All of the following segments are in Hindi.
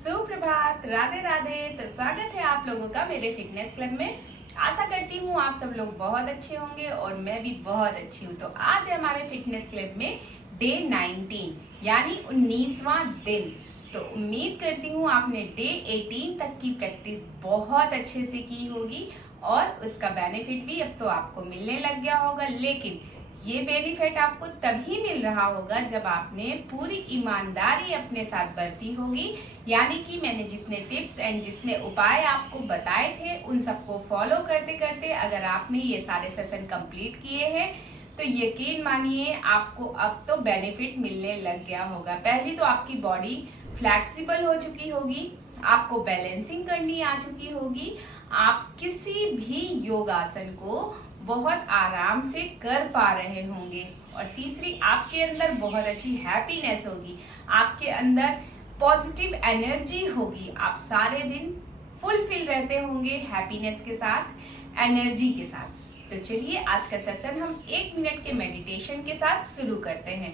सुप्रभात, राधे राधे। तो स्वागत है आप लोगों का मेरे फिटनेस क्लब में। आशा करती हूँ आप सब लोग बहुत अच्छे होंगे और मैं भी बहुत अच्छी हूँ। तो आज है हमारे फिटनेस क्लब में डे 19 यानी 19वां दिन। तो उम्मीद करती हूँ आपने डे 18 तक की प्रैक्टिस बहुत अच्छे से की होगी और उसका बेनिफिट भी अब तो आपको मिलने लग गया होगा। लेकिन ये बेनिफिट आपको तभी मिल रहा होगा जब आपने पूरी ईमानदारी अपने साथ बरती होगी, यानी कि मैंने जितने टिप्स एंड जितने उपाय आपको बताए थे उन सबको फॉलो करते करते अगर आपने ये सारे सेशन कंप्लीट किए हैं तो यकीन मानिए आपको अब तो बेनिफिट मिलने लग गया होगा। पहली तो आपकी बॉडी फ्लैक्सिबल हो चुकी होगी, आपको बैलेंसिंग करनी आ चुकी होगी, आप किसी भी योगासन को बहुत आराम से कर पा रहे होंगे। और तीसरी आपके अंदर बहुत अच्छी हैप्पीनेस होगी, आपके अंदर पॉजिटिव एनर्जी होगी, आप सारे दिन फुलफिल रहते होंगे हैप्पीनेस के साथ, एनर्जी के साथ। तो चलिए आज का सेशन हम 1 मिनट के मेडिटेशन के साथ शुरू करते हैं।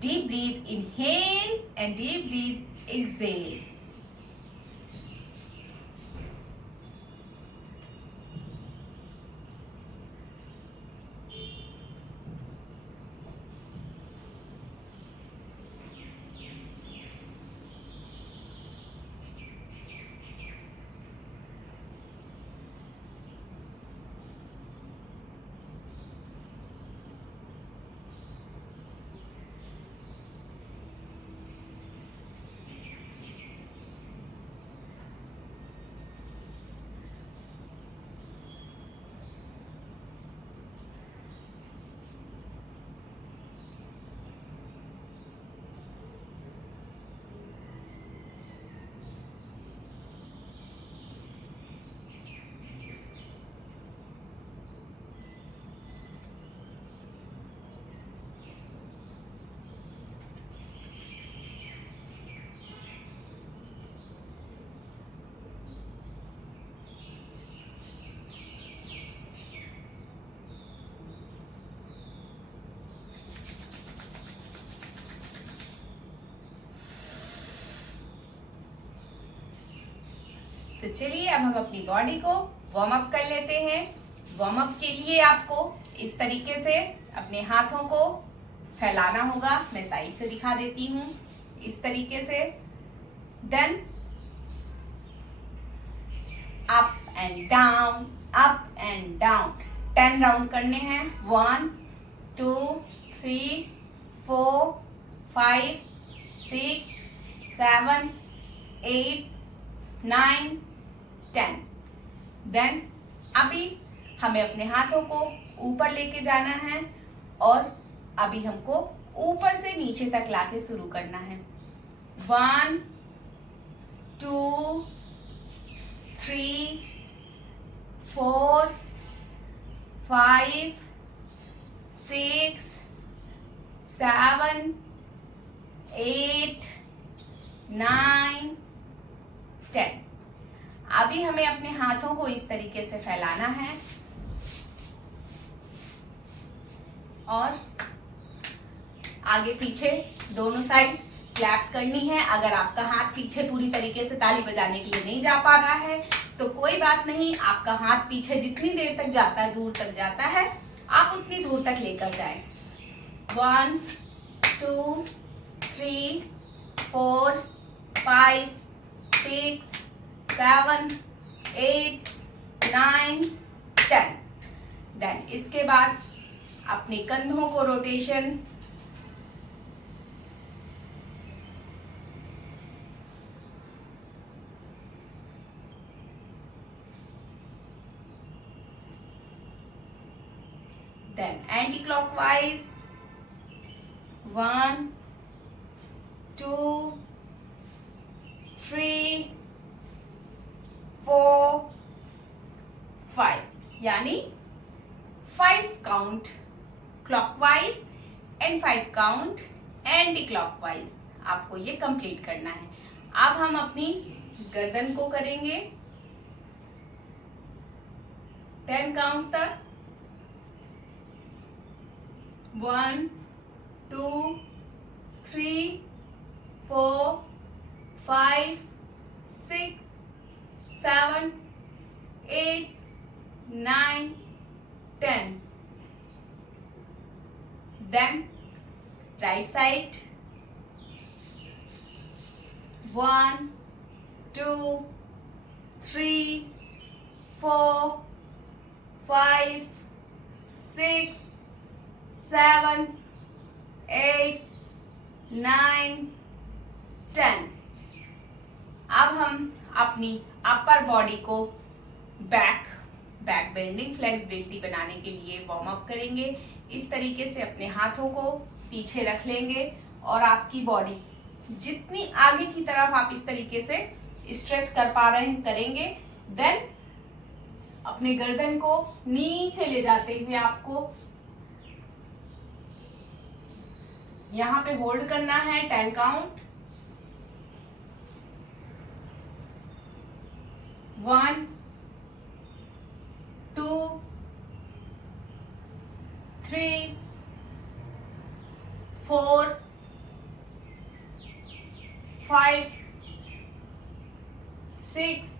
Deep breath inhale and deep breath exhale. तो चलिए अब हम अपनी बॉडी को वार्म अप कर लेते हैं। वार्म अप के लिए आपको इस तरीके से अपने हाथों को फैलाना होगा। मैं साइड से दिखा देती हूँ, इस तरीके से। Then up and down, up and down 10 round करने हैं। 1 2 3 4 5 6 7 8 9 10। देन अभी हमें अपने हाथों को ऊपर लेके जाना है और अभी हमको ऊपर से नीचे तक लाके शुरू करना है। 1 2 3 4 5 6 7 8 9 10। अभी हमें अपने हाथों को इस तरीके से फैलाना है और आगे पीछे दोनों साइड क्लैप करनी है। अगर आपका हाथ पीछे पूरी तरीके से ताली बजाने के लिए नहीं जा पा रहा है तो कोई बात नहीं, आपका हाथ पीछे जितनी देर तक जाता है, दूर तक जाता है, आप उतनी दूर तक लेकर जाएं। 1 2 3 4 5 6 7 8 9 10। देन इसके बाद अपने कंधों को रोटेशन, देन एंटी क्लॉकवाइज 1 2 3 4 5, यानी 5 count clockwise and 5 count anti clockwise. आपको ये कंप्लीट करना है। अब हम अपनी गर्दन को करेंगे 10 काउंट तक। 1 2 3 4 5 6 7 8 9 10. Then right side. 1 2 3 4 5 6 7 8 9 10. अब हम अपनी अपर बॉडी को बैक बेंडिंग फ्लेक्सिबिलिटी बनाने के लिए वार्म अप करेंगे। इस तरीके से अपने हाथों को पीछे रख लेंगे और आपकी बॉडी जितनी आगे की तरफ आप इस तरीके से स्ट्रेच कर पा रहे हैं करेंगे। देन अपने गर्दन को नीचे ले जाते हुए आपको यहां पे होल्ड करना है 10 काउंट। 1 2 3 4 5 6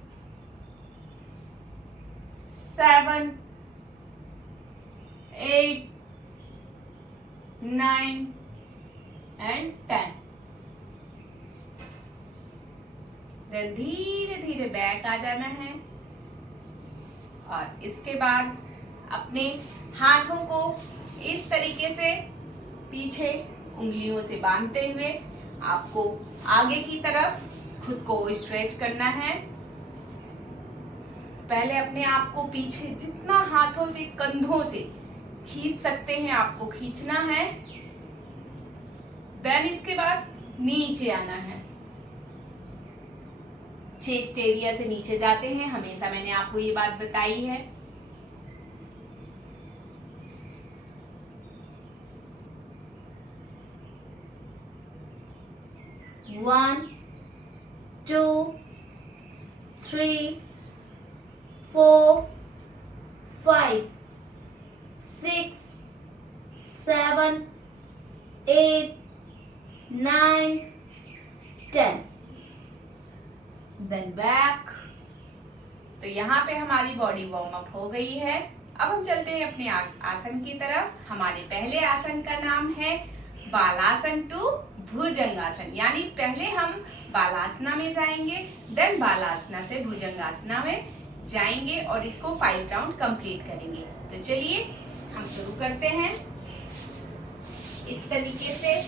7 8 9 and 10. देन धीरे धीरे बैक आ जाना है और इसके बाद अपने हाथों को इस तरीके से पीछे उंगलियों से बांधते हुए आपको आगे की तरफ खुद को स्ट्रेच करना है। पहले अपने आप को पीछे जितना हाथों से कंधों से खींच सकते हैं आपको खींचना है। देन इसके बाद नीचे आना है। चेस्ट एरिया से नीचे जाते हैं, हमेशा मैंने आपको ये बात बताई है। वन 2 3 4 5 6 7 8 9 10. Then back. तो यहाँ पे हमारी बॉडी वार्म अप हो गई है। अब हम चलते हैं अपने आसन की तरफ। हमारे पहले आसन का नाम है बालासन टू भुजंगासन, यानी पहले हम बालासना में जाएंगे, देन बालासना से भुजंगासना में जाएंगे और इसको 5 राउंड कंप्लीट करेंगे। तो चलिए हम शुरू करते हैं। इस तरीके से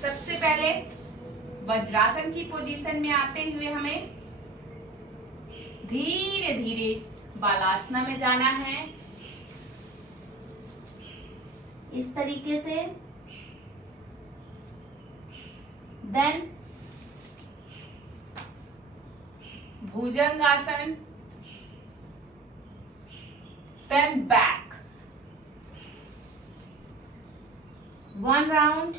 सबसे पहले वज्रासन की पोजीशन में आते हुए हमें धीरे धीरे बालासना में जाना है। इस तरीके से then Bhujangasana, then back. 1 round,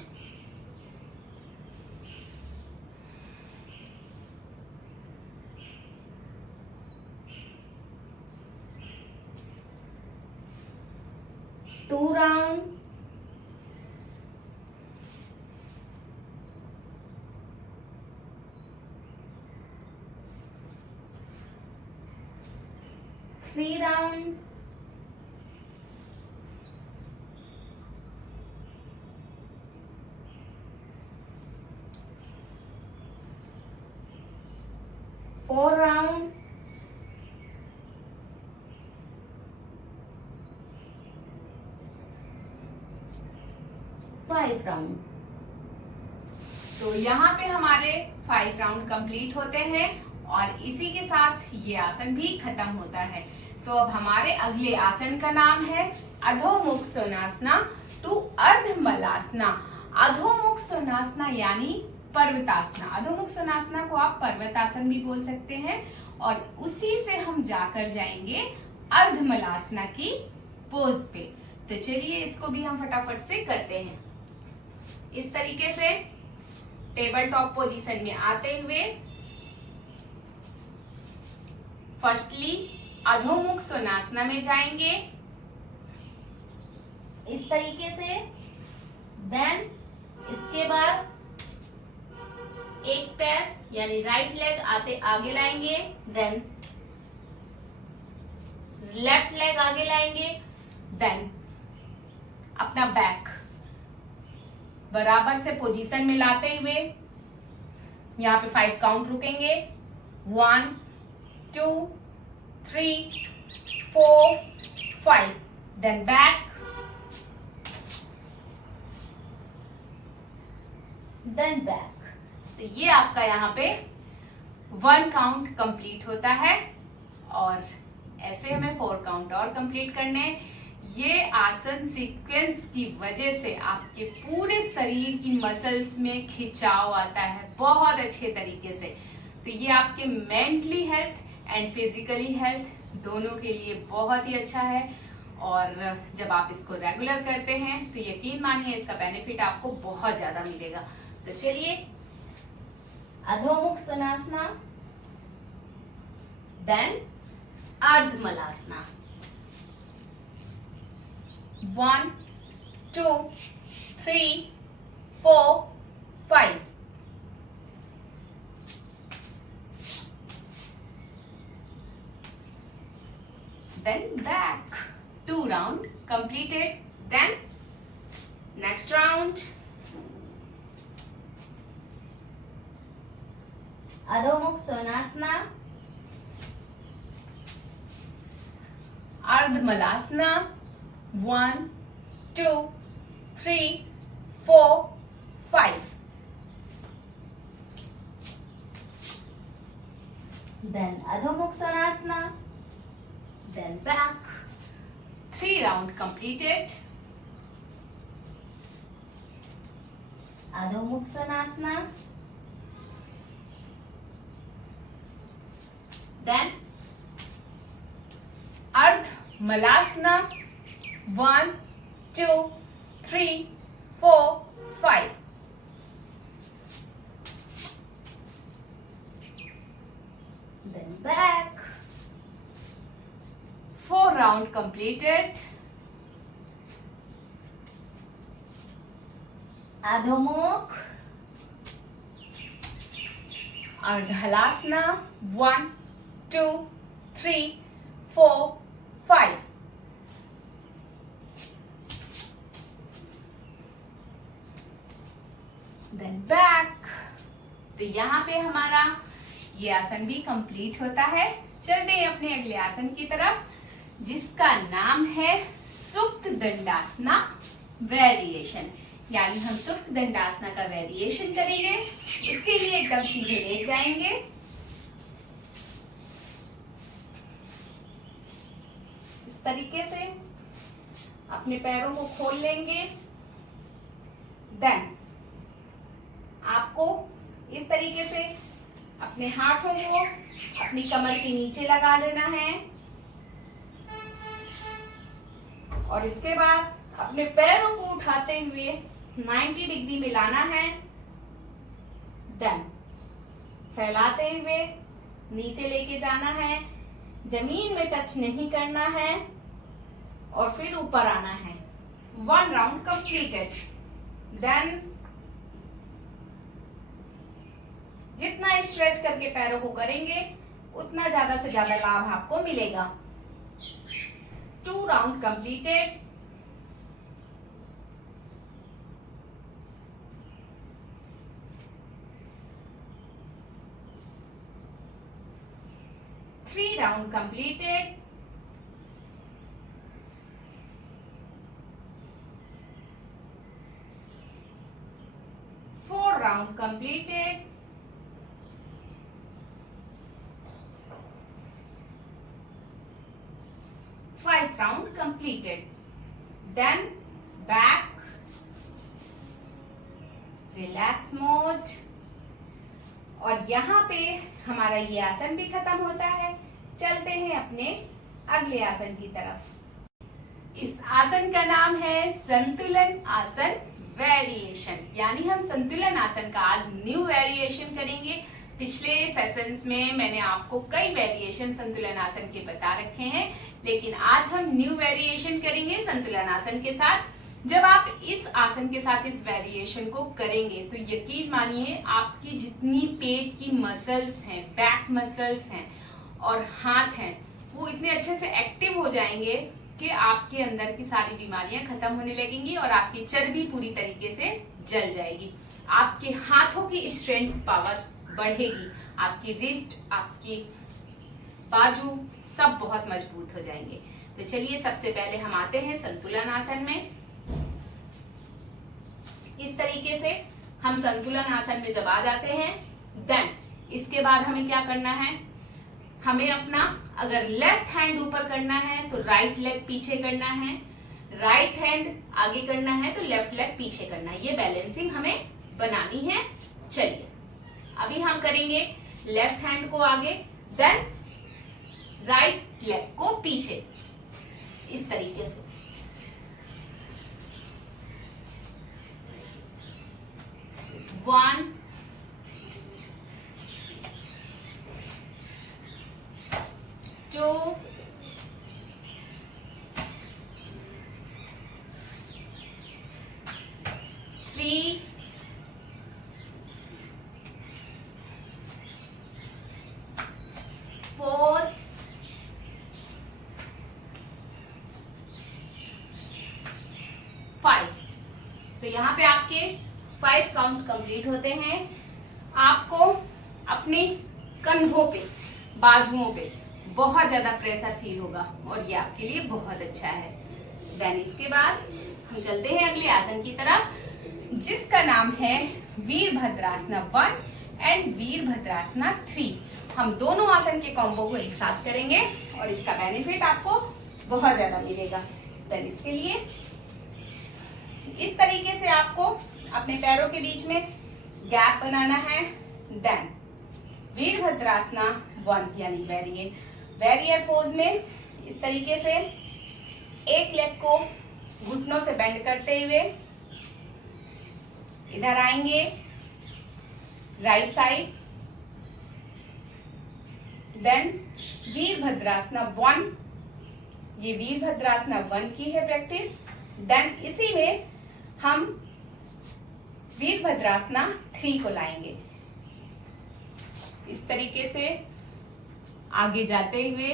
2 round, 3 round, 4 round, 5 round. तो यहाँ पे हमारे 5 राउंड कंप्लीट होते हैं और इसी के साथ ये आसन भी खत्म होता है। तो अब हमारे अगले आसन का नाम है अधोमुख सोनासना टू अर्धमलासना। अधोमुख सोनासना यानी पर्वतासना। अधोमुख सोनासना को आप पर्वतासन भी बोल सकते हैं और उसी से हम जाकर जाएंगे अर्धमलासना की पोज पे। तो चलिए इसको भी हम फटाफट से करते हैं। इस तरीके से टेबल टॉप पोजीशन में आते हुए फर्स्टली अधोमुख सोनासना में जाएंगे इस तरीके से। देन इसके बाद एक पैर यानी राइट लेग आते आगे लाएंगे, देन लेफ्ट लेग आगे लाएंगे, देन अपना बैक बराबर से पोजीशन में लाते हुए यहाँ पे 5 काउंट रुकेंगे। 1 2 3 4 5, देन बैक, देन बैक। तो ये आपका यहाँ पे 1 काउंट कंप्लीट होता है और ऐसे हमें 4 काउंट और कंप्लीट करने हैं। ये आसन सीक्वेंस की वजह से आपके पूरे शरीर की मसल्स में खिंचाव आता है बहुत अच्छे तरीके से। तो ये आपके mentally health and physically health दोनों के लिए बहुत ही अच्छा है और जब आप इसको रेगुलर करते हैं तो यकीन मानिए इसका बेनिफिट आपको बहुत ज्यादा मिलेगा। तो चलिए, अधोमुख स्वनासना, देन अर्ध मलासना। 1 2 3 4 5, then back. 2 round completed. Then next round, अधोमुख स्वनासना, अर्ध मलासना। 1 2 3 4 5, then अधोमुख स्वनासना, then back. 3 round completed. अधोमुख स्वनासना, then अर्ध मलासना। 1 2 3 4 5, then back. 4 round completed. अधोमुख अर्ध हलासना। 1 2 3 4 5, then back. तो यहाँ पे हमारा ये आसन भी कंप्लीट होता है। चलते हैं अपने अगले आसन की तरफ जिसका नाम है सुप्त दंडासना वेरिएशन। यानी हम सुप्त दंडासना का वेरिएशन करेंगे। इसके लिए एकदम सीधे लेट जाएंगे, इस तरीके से अपने पैरों को खोल लेंगे। देन आपको इस तरीके से अपने हाथों को अपनी कमर के नीचे लगा देना है और इसके बाद अपने पैरों को उठाते हुए 90 डिग्री में लाना है। देन फैलाते हुए नीचे लेके जाना है, जमीन में टच नहीं करना है और फिर ऊपर आना है। 1 राउंड कंप्लीटेड। देन जितना स्ट्रेच करके पैरों को करेंगे उतना ज्यादा से ज्यादा लाभ आपको मिलेगा। 2 round completed. Three round completed. 4 round completed. 5 round completed. Then back, relax mode. और यहाँ पे हमारा ये आसन भी खत्म होता है। चलते हैं अपने अगले आसन की तरफ। इस आसन का नाम है संतुलन आसन वेरिएशन। यानी हम संतुलन आसन का आज न्यू वेरिएशन करेंगे। पिछले सेशंस में मैंने आपको कई वेरिएशन संतुलन आसन के बता रखे हैं, लेकिन आज हम न्यू वेरिएशन करेंगे संतुलन आसन के साथ। जब आप इस आसन के साथ इस वेरिएशन को करेंगे तो यकीन मानिए आपकी जितनी पेट की मसल्स हैं, बैक मसल्स हैं और हाथ हैं, वो इतने अच्छे से एक्टिव हो जाएंगे कि आपके अंदर की सारी बीमारियां खत्म होने लगेंगी और आपकी चर्बी पूरी तरीके से जल जाएगी। आपके हाथों की स्ट्रेंथ पावर बढ़ेगी, आपकी रिस्ट, आपकी बाजू सब बहुत मजबूत हो जाएंगे। तो चलिए सबसे पहले हम आते हैं संतुलन आसन में। इस तरीके से हम संतुलन आसन में जब आ जाते हैं, देन इसके बाद हमें क्या करना है, हमें अपना अगर लेफ्ट हैंड ऊपर करना है तो राइट लेग पीछे करना है, राइट हैंड आगे करना है तो लेफ्ट लेग पीछे करना है। ये बैलेंसिंग हमें बनानी है। चलिए अभी हम करेंगे लेफ्ट हैंड को आगे, देन राइट लेग को पीछे, इस तरीके से। One, two, three, four, five. तो यहाँ पे आपके 5 काउंट कंप्लीट होते हैं। आपको अपने कंधों पे, बाजुओं पे बहुत ज्यादा प्रेशर फील होगा और ये आपके लिए बहुत अच्छा है। देन इसके बाद हम चलते हैं अगले आसन की तरफ, जिसका नाम है वीरभद्रासना 1 एंड वीरभद्रासना 3। हम दोनों आसन के कॉम्बो को एक साथ करेंगे और इसका बेनिफिट आपको बहुत ज्यादा मिलेगा। देन इसके लिए इस तरीके से आपको अपने पैरों के बीच में गैप बनाना है। देन वीरभद्रासना 1 यानी वैरियर पोज में इस तरीके से एक लेग को घुटनों से बेंड करते हुए इधर आएंगे, राइट साइड। देन वीरभद्रासना 1, ये वीरभद्रासना 1 की है प्रैक्टिस। देन इसी में हम वीरभद्रासना 3 को लाएंगे, इस तरीके से आगे जाते हुए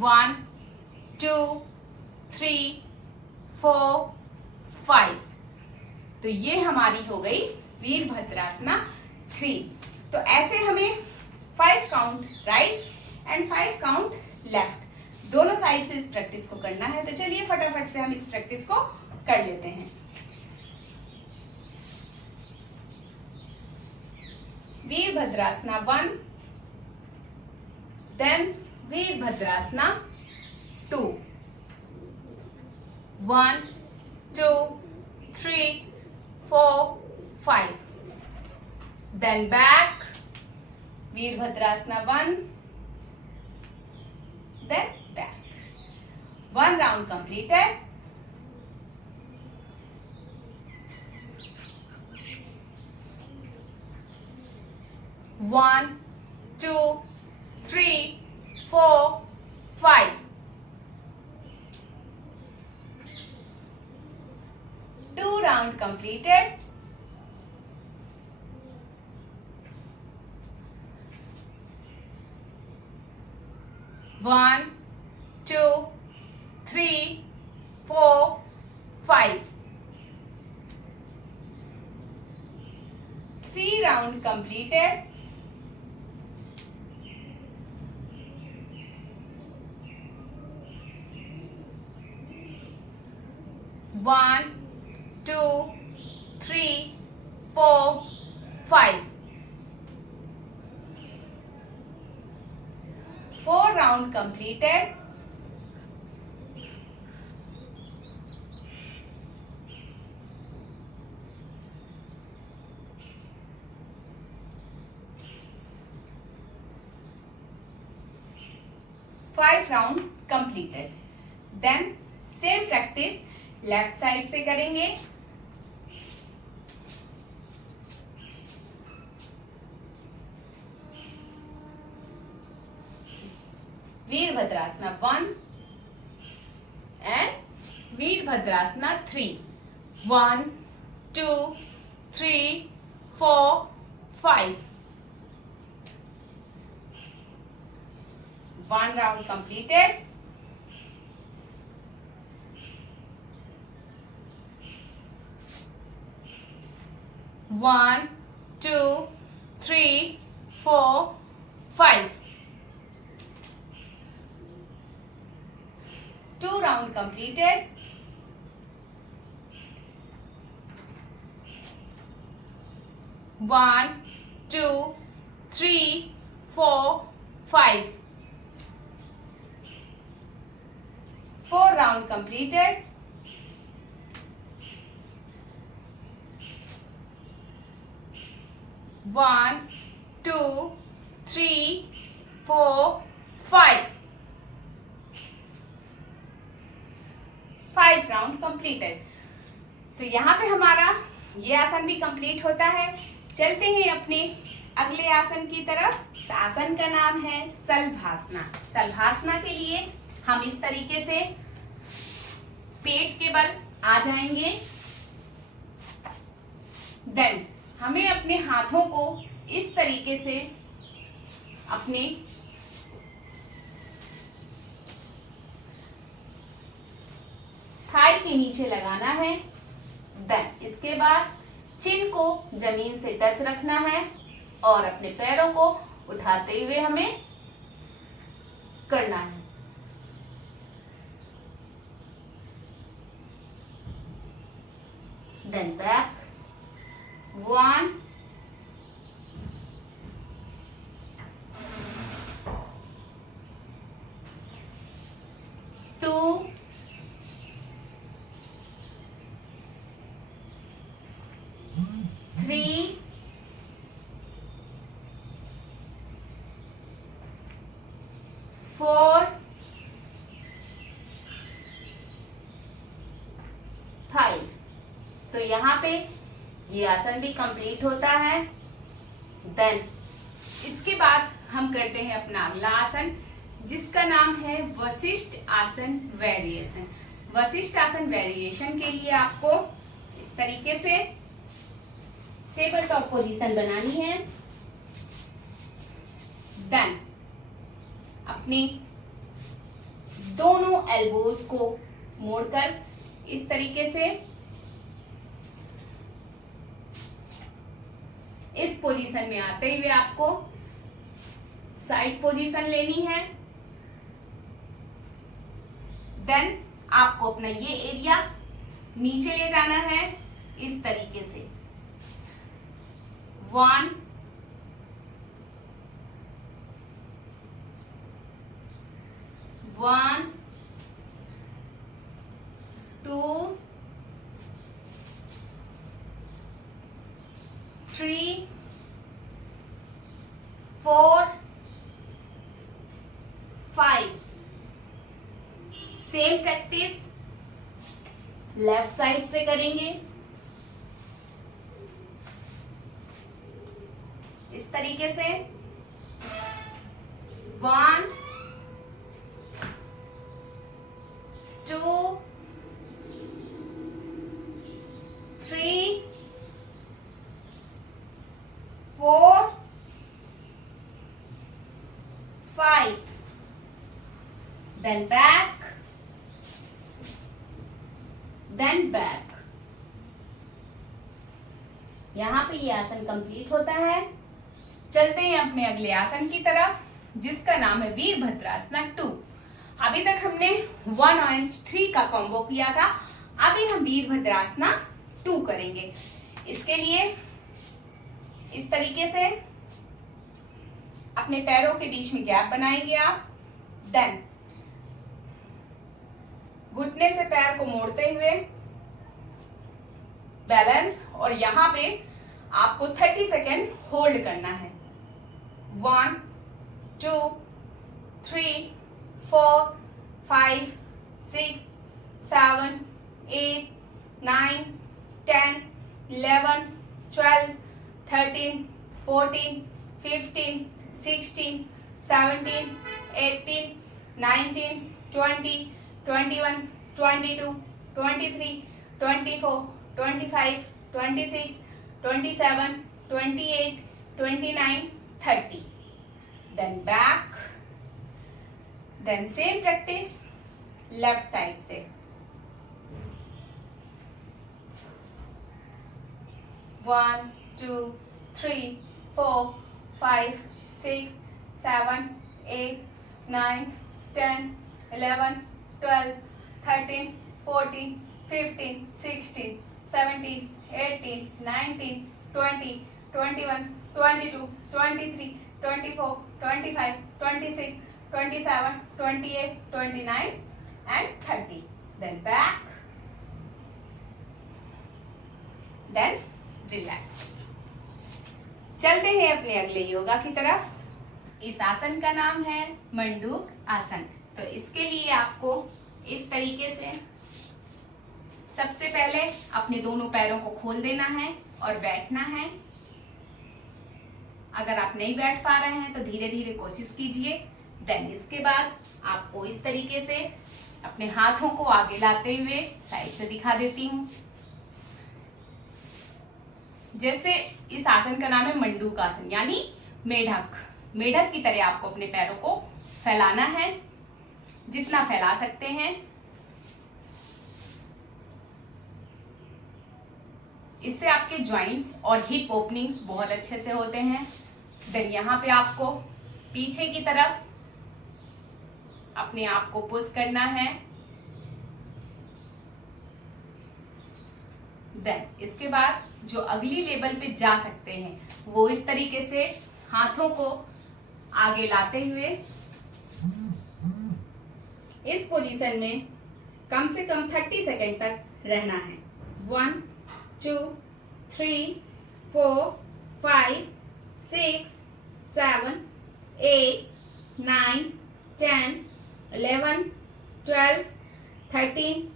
1, 2, 3, 4, 5। तो ये हमारी हो गई वीरभद्रासना 3। तो ऐसे हमें 5 count right and 5 count left दोनों साइड से इस प्रैक्टिस को करना है। तो चलिए फटाफट से हम इस प्रैक्टिस को कर लेते हैं। Virabhadrasana 1, then Virabhadrasana 2, 1, 2, 3, 4, 5। Then back, Virabhadrasana 1, then back. 1 round completed। One, 2, 3, 4, 5। 2 round completed। One, 2, 3, 4, 5। 3 round completed। One, 2, 3, 4, 5। 4 round completed। Five round completed। Then same practice left side से करेंगे। Virabhadrasana 1 and Virabhadrasana 3. 1 2 3 4 5. One round completed. One, 2, 3, 4, 5. 2 round completed. One, 2, 3, 4, 5. 4 round completed. One, 2, 3, 4, 5. 5 round completed. तो यहाँ पे हमारा ये आसन भी कंप्लीट होता है. चलते हैं अपने अगले आसन की तरफ. आसन का नाम है सलभासना. सलभासना के लिए हम इस तरीके से पेट के बल आ जाएंगे. देन हमें अपने हाथों को इस तरीके से अपने थाई के नीचे लगाना है. देन इसके बाद चिन को जमीन से टच रखना है और अपने पैरों को उठाते हुए हमें करना है. Then back. 1 2 3 4 5. तो यहाँ पे ये आसन भी कंप्लीट होता है. देन इसके बाद हम करते हैं अपना अगला आसन, जिसका नाम है वशिष्ठ आसन वेरिएशन. वशिष्ठ आसन वेरिएशन के लिए आपको इस तरीके से टेबल टॉप पोजीशन बनानी है. देन अपनी दोनों एल्बोज को मोड़कर इस तरीके से इस पोजीशन में आते हुए आपको साइड पोजीशन लेनी है. देन आपको अपना ये एरिया नीचे ले जाना है इस तरीके से. 1 1 2 3 4 5. सेम प्रैक्टिस लेफ्ट साइड से करेंगे इस तरीके से. 1 2 3 4 5. Then back. Then back. यहाँ पे ये आसन कंप्लीट होता है. चलते हैं अपने अगले आसन की तरफ, जिसका नाम है वीरभद्रासना 2. अभी तक हमने 1 और 3 का कॉम्बो किया था. अभी हम वीरभद्रासना 2 करेंगे. इसके लिए इस तरीके से अपने पैरों के बीच में गैप बनाएंगे आप. देन घुटने से पैर को मोड़ते हुए बैलेंस, और यहां पे आपको 30 सेकेंड होल्ड करना है. 1 2 3 4 5 6 7 8 9 10 11 12 13 14 15 16 17 18 19 20 21 22 23, 24, 25, 26, 27, 28, 29, 30. Then back. Then same practice left side से. 1, 2, 3, 4, 5, 6, 7, 8, 9, 10, 11, 12, 13, 14, 15, 16, 17, 18, 19, 20, 21, 22, 23, 24, 25, 26, 27, 28, 29 and 30. Then back. Then relax. चलते हैं अपने अगले योगा की तरफ। इस आसन का नाम है मंडूक आसन। तो इसके लिए आपको इस तरीके से सबसे पहले अपने दोनों पैरों को खोल देना है और बैठना है। अगर आप नहीं बैठ पा रहे हैं तो धीरे धीरे कोशिश कीजिए। देन इसके बाद आपको इस तरीके से अपने हाथों को आगे लाते हुए साइड से दिखा देती हूँ। जैसे इस आसन का नाम है मंडूक आसन, यानी मेढक। मेढक की तरह आपको अपने पैरों को फैलाना है, जितना फैला सकते हैं। इससे आपके जॉइंट्स और हिप ओपनिंग्स बहुत अच्छे से होते हैं। देन यहाँ पे आपको पीछे की तरफ अपने आप को पुश करना है। देन इसके बाद जो अगली लेवल पे जा सकते हैं वो इस तरीके से हाथों को आगे लाते हुए इस पोजीशन में कम से कम 30 सेकेंड तक रहना है। 1, 2, 3, 4, 5, 6, 7, 8, 9, 10, 11, 12, 13,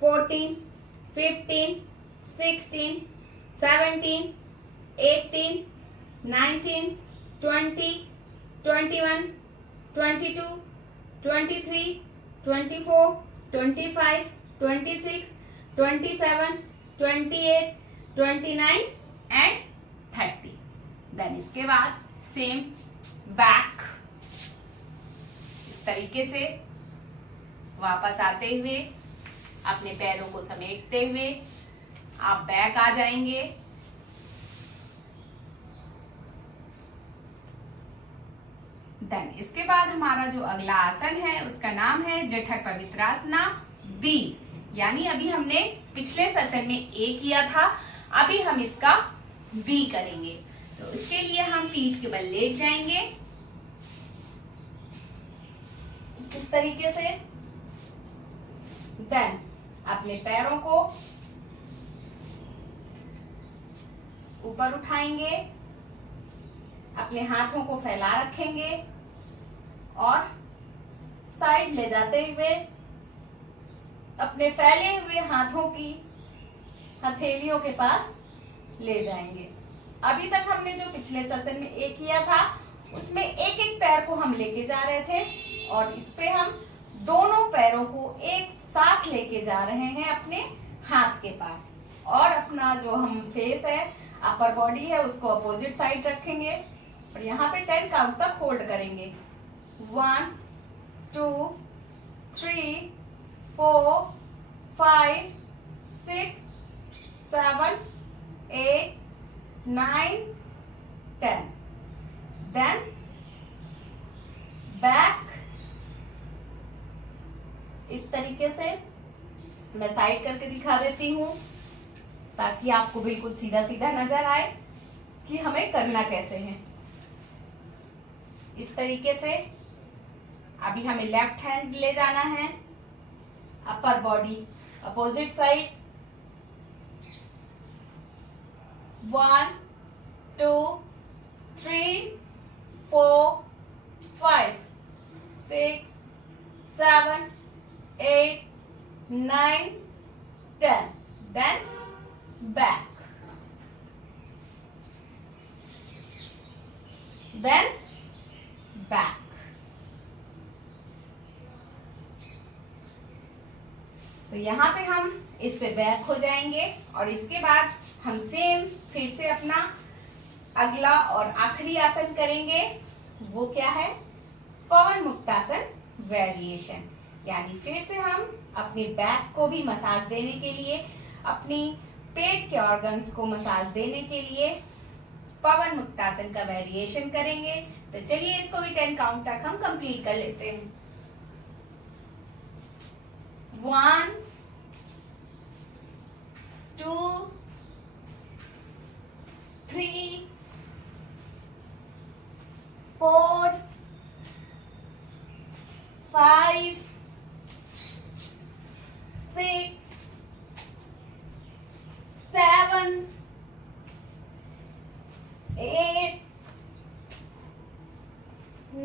14, 15, 16, 17, 18, 19, 20, 21, 22, 23, 24, 25, 26, 27, 28, 29 and 30. Then इसके बाद सेम बैक इस तरीके से वापस आते हुए अपने पैरों को समेटते हुए आप बैक आ जाएंगे। देन इसके बाद हमारा जो अगला आसन है उसका नाम है जठर पवित्रासना बी, यानी अभी हमने पिछले सेशन में ए किया था, अभी हम इसका बी करेंगे। तो इसके लिए हम पीठ के बल लेट जाएंगे इस तरीके से। देन अपने पैरों को ऊपर उठाएंगे, अपने हाथों को फैला रखेंगे और साइड ले जाते हुए अपने फैले हुए हाथों की हथेलियों के पास ले जाएंगे। अभी तक हमने जो पिछले सेशन में एक किया था उसमें एक एक पैर को हम लेके जा रहे थे और इस पे हम दोनों पैरों को एक साथ लेके जा रहे हैं अपने हाथ के पास, और अपना जो हम फेस है, अपर बॉडी है, उसको अपोजिट साइड रखेंगे और यहाँ पे 10 काउंट तक होल्ड करेंगे। 1, 2, 3, 4, 5, 6, 7, 8, 9, 10. Then back इस तरीके से मैं साइड करके दिखा देती हूँ ताकि आपको बिल्कुल सीधा सीधा नजर आए कि हमें करना कैसे है। इस तरीके से अभी हमें लेफ्ट हैंड ले जाना है, upper body opposite side. 1, 2, 3, 4, 5, 6, 7, 8, 9, 10. Then back. Then back. तो यहाँ पे हम इस पे बैक हो जाएंगे और इसके बाद हम सेम फिर से अपना अगला और आखिरी आसन करेंगे। वो क्या है? पवन मुक्तासन वेरिएशन। यानी फिर से हम अपने बैक को भी मसाज देने के लिए, अपनी पेट के ऑर्गन्स को मसाज देने के लिए पवन मुक्तासन का वेरिएशन करेंगे। तो चलिए इसको भी 10 काउंट तक हम कंप्लीट कर लेते हैं। 1 2 3 4 5 6 7 8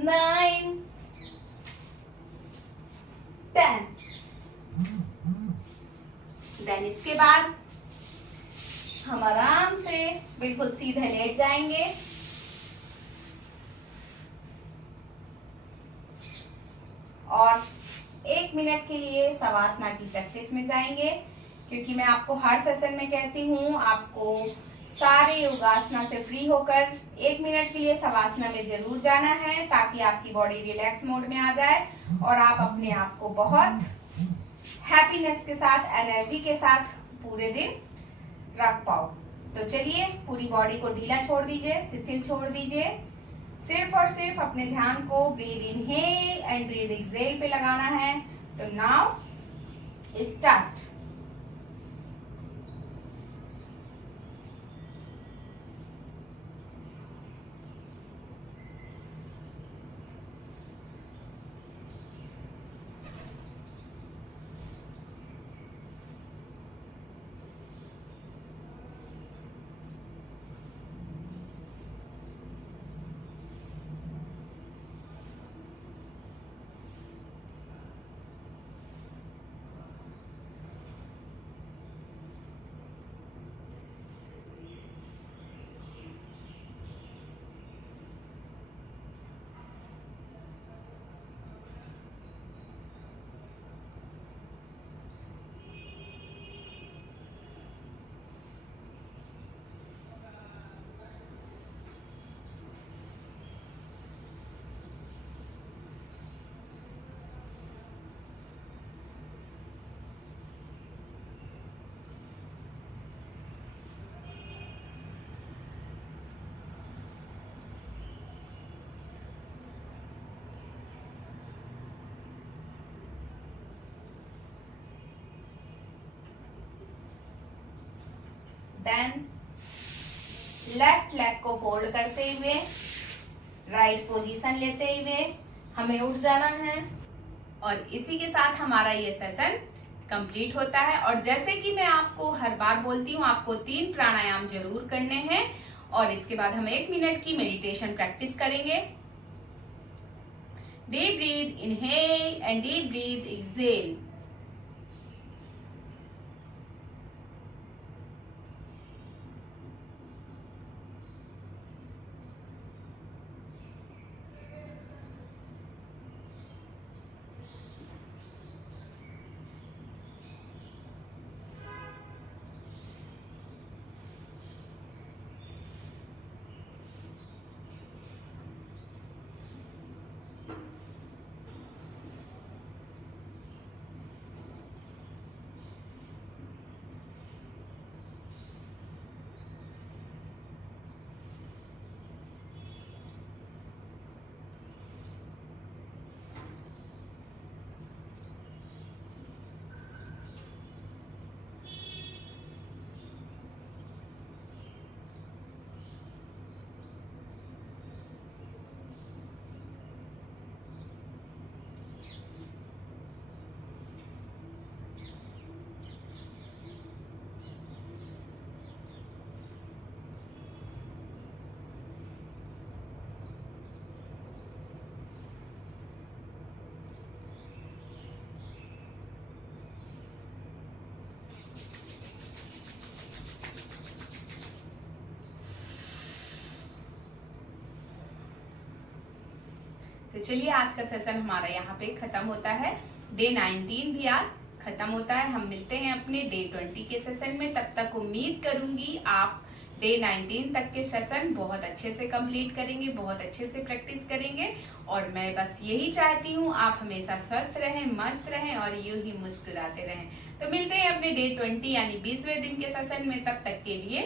9 10। देन इसके बाद हम आराम से बिल्कुल सीधे लेट जाएंगे और 1 मिनट के लिए शवासना की प्रैक्टिस में जाएंगे। क्योंकि मैं आपको हर सेशन में कहती हूँ आपको सारे योगासना से फ्री होकर 1 मिनट के लिए शवासना में जरूर जाना है, ताकि आपकी बॉडी रिलैक्स मोड में आ जाए और आप अपने आप को बहुत हैप्पीनेस के साथ, एनर्जी के साथ पूरे दिन रख पाओ। तो चलिए पूरी बॉडी को ढीला छोड़ दीजिए, शिथिल छोड़ दीजिए। सिर्फ और सिर्फ अपने ध्यान को breathe inhale and breathe exhale पे लगाना है। तो now start. Then left leg को फोल्ड करते हुए राइट पोजीशन लेते हुए हमें उठ जाना है और इसी के साथ हमारा ये सेशन कंप्लीट होता है। और जैसे कि मैं आपको हर बार बोलती हूँ, आपको 3 प्राणायाम जरूर करने हैं और इसके बाद हम 1 मिनट की मेडिटेशन प्रैक्टिस करेंगे। Deep breath inhale and deep breath exhale. तो चलिए आज का सेशन हमारा यहाँ पे खत्म होता है। डे 19 भी आज खत्म होता है। हम मिलते हैं अपने डे 20 के सेशन में। तब तक उम्मीद करूंगी आप डे 19 तक के सेशन बहुत अच्छे से कंप्लीट करेंगे, बहुत अच्छे से प्रैक्टिस करेंगे। और मैं बस यही चाहती हूँ आप हमेशा स्वस्थ रहें, मस्त रहें और यूं ही मुस्कुराते रहें। तो मिलते हैं अपने डे 20 यानी 20वें दिन के सेशन में। तब तक के लिए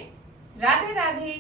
राधे राधे।